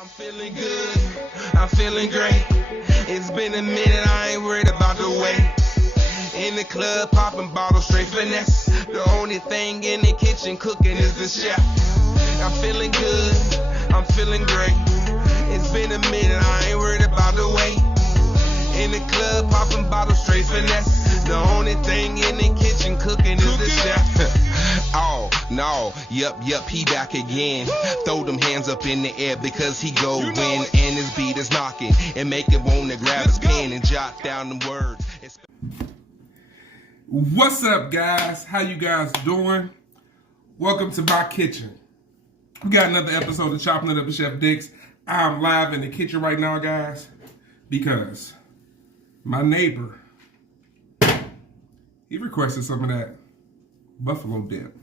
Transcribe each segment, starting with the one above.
I'm feeling good, I'm feeling great. It's been a minute, I ain't worried about the weight. In the club, popping bottles, straight finesse. The only thing in the kitchen cooking is the chef. I'm feeling good, I'm feeling great. It's been a minute, I ain't worried about the weight. In the club, popping bottles, straight finesse. The only thing in the kitchen cooking is the chef. Oh, no, yup, he back again. Throw them hands up in the air because he go win. And his beat is knocking and make him wanna grab his pen and jot down the words. What's up, guys? How you guys doing? Welcome to my kitchen. We got another episode of Chopping It Up with Chef Dix. I'm live in the kitchen right now, guys, because my neighbor, he requested some of that buffalo dip.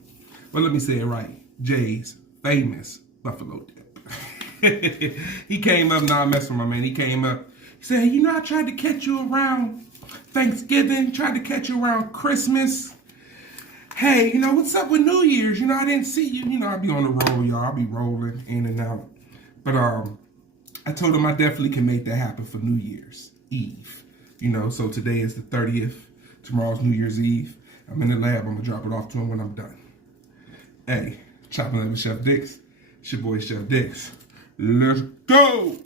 But let me say it right. Jay's famous buffalo dip. He came up, nah, I'm messing with my man. He came up. He said, hey, you know, I tried to catch you around Thanksgiving, tried to catch you around Christmas. Hey, you know, what's up with New Year's? You know, I didn't see you. You know, I'll be on the roll, y'all. I'll be rolling in and out. But I told him I definitely can make that happen for New Year's Eve. You know, so today is the 30th. Tomorrow's New Year's Eve. I'm in the lab. I'm going to drop it off to him when I'm done. Hey, Chopping It Up with Chef Dix. It's your boy, Chef Dix. Let's go!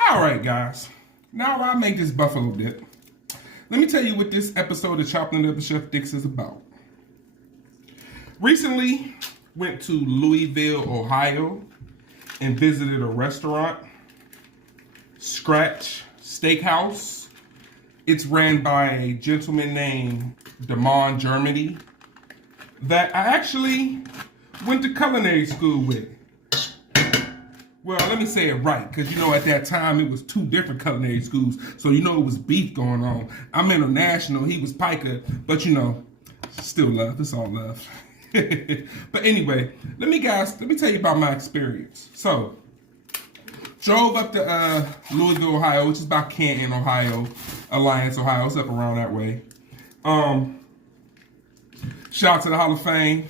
All right, guys. Now I make this buffalo dip. Let me tell you what this episode of Chopping It Up with Chef Dix is about. Recently, went to Louisville, Ohio, and visited a restaurant, Scratch SteakHouse. It's ran by a gentleman named Damon Germany that I actually went to culinary school with. Well, let me say it right, because you know at that time it was two different culinary schools, so you know it was beef going on. I'm international, he was piker, but you know, still love, it's all love. But anyway, let me tell you about my experience. So, drove up to Louisville, Ohio, which is about Canton, Ohio, Alliance, Ohio. It's up around that way. Shout out to the Hall of Fame.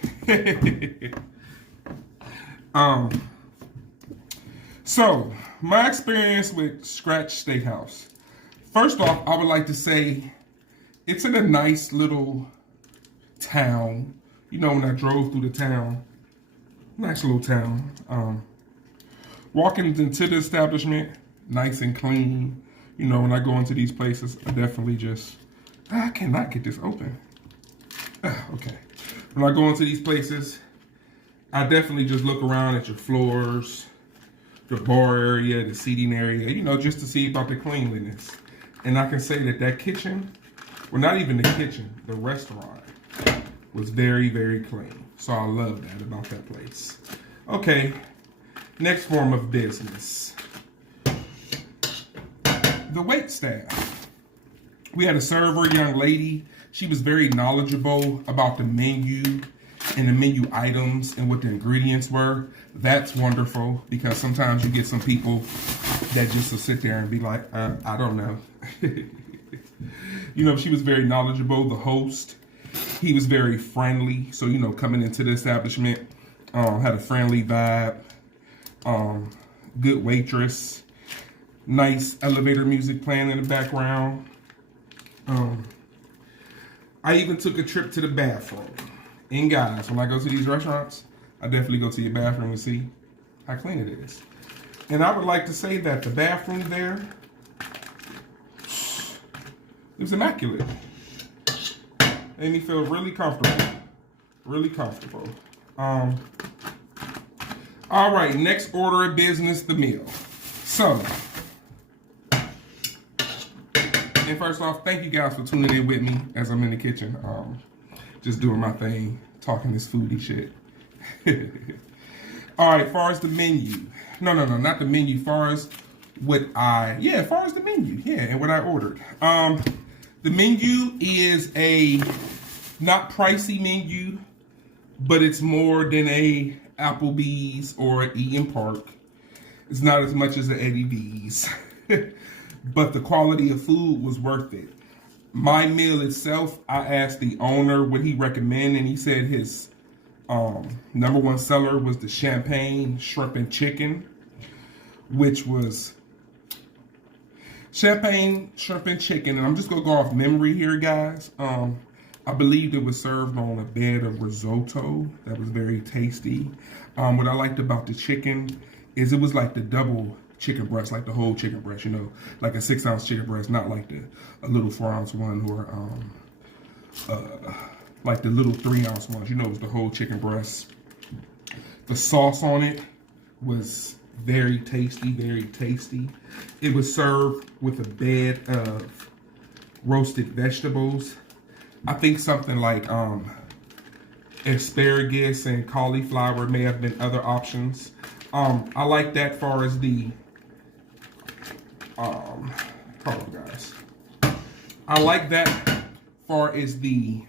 So, my experience with Scratch SteakHouse. First off, I would like to say it's in a nice little town. You know, when I drove through the town, nice little town. Walking into the establishment, nice and clean. You know, when I go into these places, I definitely just, I cannot get this open. Okay. When I go into these places, I definitely just look around at your floors, the bar area, the seating area, you know, just to see about the cleanliness. And I can say that kitchen, well, not even the kitchen, the restaurant was very, very clean. So I love that about that place. Okay, next form of business. The wait staff. We had a server, young lady. She was very knowledgeable about the menu and the menu items and what the ingredients were. That's wonderful, because sometimes you get some people that just will sit there and be like, I don't know. You know, she was very knowledgeable. The host, he was very friendly. So, you know, coming into the establishment, had a friendly vibe, good waitress, nice elevator music playing in the background. I even took a trip to the bathroom. And guys, when I go to these restaurants, I definitely go to your bathroom and see how clean it is. And I would like to say that the bathroom there, it was immaculate. Made me feel really comfortable. Really comfortable. All right, next order of business, the meal. So, and first off, thank you guys for tuning in with me as I'm in the kitchen. Just doing my thing, talking this foodie shit. All right, far as the menu. No, not the menu. Far as the menu. Yeah, and what I ordered. The menu is a not pricey menu, but it's more than a Applebee's or Eden Park. It's not as much as an Eddie V's. But the quality of food was worth it. My meal itself, I asked the owner what he recommended, and he said his Number one seller was the champagne shrimp and chicken, which was champagne shrimp and chicken. And I'm just gonna go off memory here, guys. I believe it was served on a bed of risotto that was very tasty. What I liked about the chicken is it was like the double chicken breast, like the whole chicken breast, you know, like a 6-ounce chicken breast, not like a little 4-ounce one or like the little 3-ounce ones. You know, it was the whole chicken breast. The sauce on it was very tasty, very tasty. It was served with a bed of roasted vegetables. I think something like asparagus and cauliflower may have been other options. I like that far as the, hold on guys. I like that far as the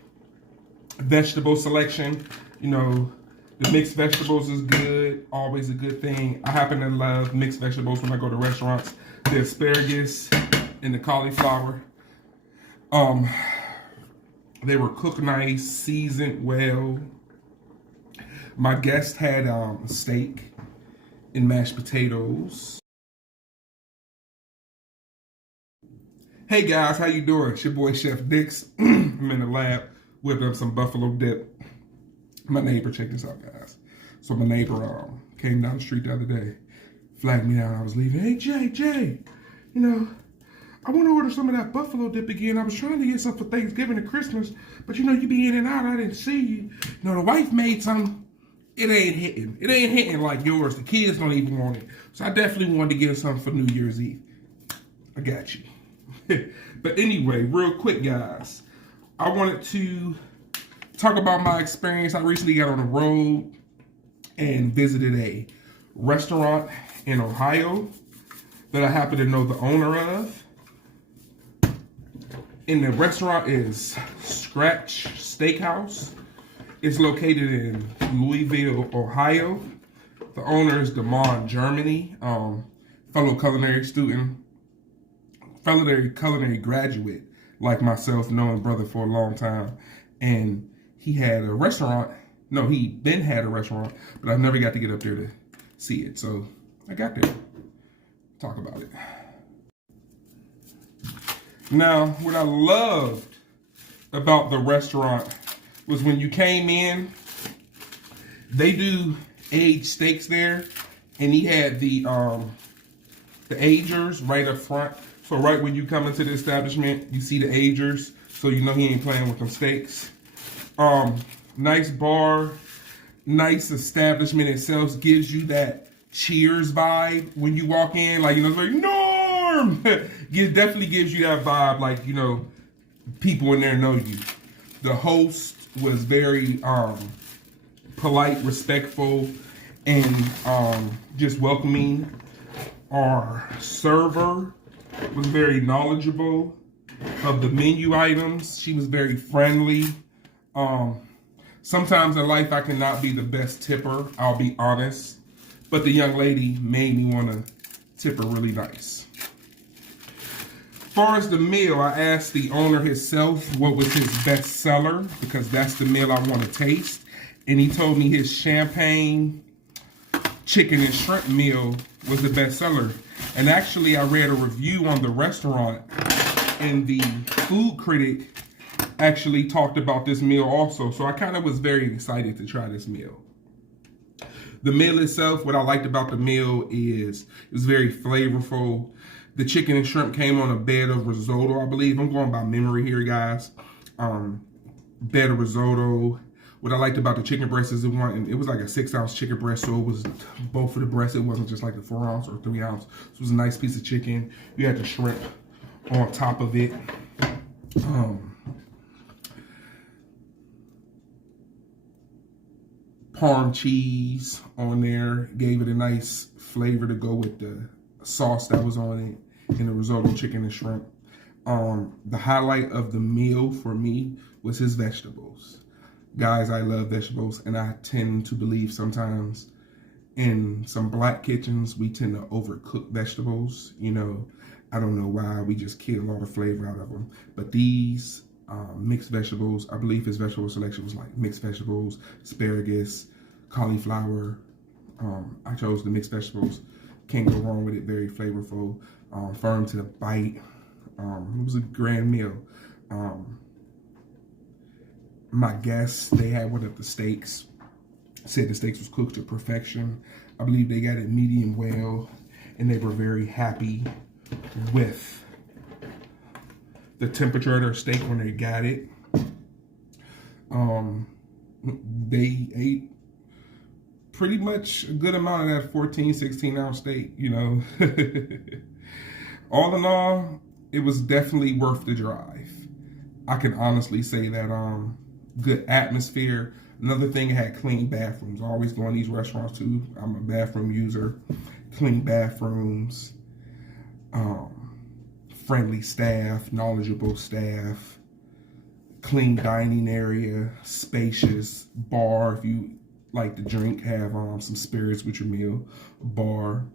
vegetable selection. You know, the mixed vegetables is good, always a good thing. I happen to love mixed vegetables when I go to restaurants. The asparagus and the cauliflower. They were cooked nice, seasoned well. My guest had steak and mashed potatoes. Hey guys, how you doing? It's your boy Chef Dix. I'm in the lab whipping up some buffalo dip. My neighbor, check this out, guys. So my neighbor came down the street the other day, flagged me down. I was leaving. Hey Jay, you know, I want to order some of that buffalo dip again. I was trying to get some for Thanksgiving and Christmas, but you know, you be in and out. I didn't see you. You know, the wife made some. It ain't hitting. It ain't hitting like yours. The kids don't even want it. So I definitely wanted to get some for New Year's Eve. I got you. But anyway, real quick, guys. I wanted to talk about my experience. I recently got on the road and visited a restaurant in Ohio that I happen to know the owner of. And the restaurant is Scratch SteakHouse. It's located in Louisville, Ohio. The owner is Damon Germany, fellow culinary student, culinary graduate like myself, knowing brother for a long time. And he had a restaurant. No, he been had a restaurant, but I've never got to get up there to see it. So I got there. Talk about it. Now, what I loved about the restaurant was when you came in, they do aged steaks there, and he had the agers right up front. So right when you come into the establishment, you see the agers, so you know he ain't playing with them steaks. Nice bar, nice establishment itself, gives you that Cheers vibe when you walk in, like, you know, it's like, Norm! It definitely gives you that vibe, like, you know, people in there know you. The host was very polite, respectful, and just welcoming. Our server was very knowledgeable of the menu items. She was very friendly. Sometimes in life I cannot be the best tipper, I'll be honest. But the young lady made me want to tip her really nice. As far as the meal, I asked the owner himself what was his best seller, because that's the meal I want to taste. And he told me his champagne chicken and shrimp meal was the best seller. And actually, I read a review on the restaurant, and the food critic actually talked about this meal also. So I kind of was very excited to try this meal. The meal itself, what I liked about the meal is it was very flavorful. The chicken and shrimp came on a bed of risotto, I believe. I'm going by memory here, guys. Bed of risotto. What I liked about the chicken breast is it was like a 6-ounce chicken breast, so it was both of the breasts. It wasn't just like the 4-ounce or 3-ounce. So it was a nice piece of chicken. You had the shrimp on top of it. Parm cheese on there gave it a nice flavor to go with the sauce that was on it, and the risotto chicken and shrimp. The highlight of the meal for me was his vegetables. Guys, I love vegetables, and I tend to believe sometimes in some black kitchens, we tend to overcook vegetables. You know, I don't know why, we just kill all the flavor out of them. But these mixed vegetables. I believe his vegetable selection was like mixed vegetables, asparagus, cauliflower. I chose the mixed vegetables. Can't go wrong with it. Very flavorful, firm to the bite. It was a grand meal. My guests, they had one of the steaks. Said the steaks was cooked to perfection. I believe they got it medium well, and they were very happy with the temperature of their steak when they got it. They ate pretty much a good amount of that 14, 16 ounce steak, you know. All in all, it was definitely worth the drive. I can honestly say that good atmosphere. Another thing, it had clean bathrooms. I always go in these restaurants too. I'm a bathroom user. Clean bathrooms, friendly staff, knowledgeable staff, clean dining area, spacious bar if you like to drink, have some spirits with your meal, bar.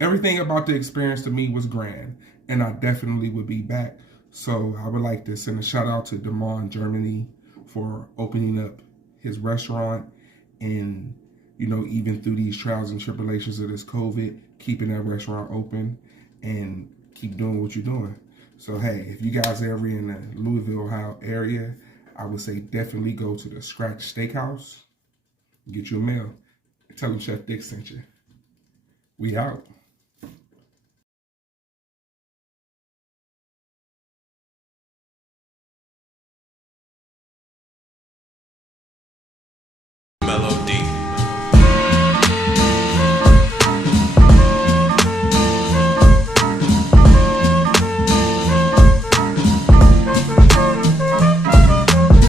Everything about the experience to me was grand, and I definitely would be back. So I would like to send a shout out to Damon, Germany, for opening up his restaurant, and, you know, even through these trials and tribulations of this COVID, keeping that restaurant open and keep doing what you're doing. So, hey, if you guys are ever in the Louisville, Ohio area, I would say definitely go to the Scratch SteakHouse, get you a meal. Tell them Chef Dick sent you. We out.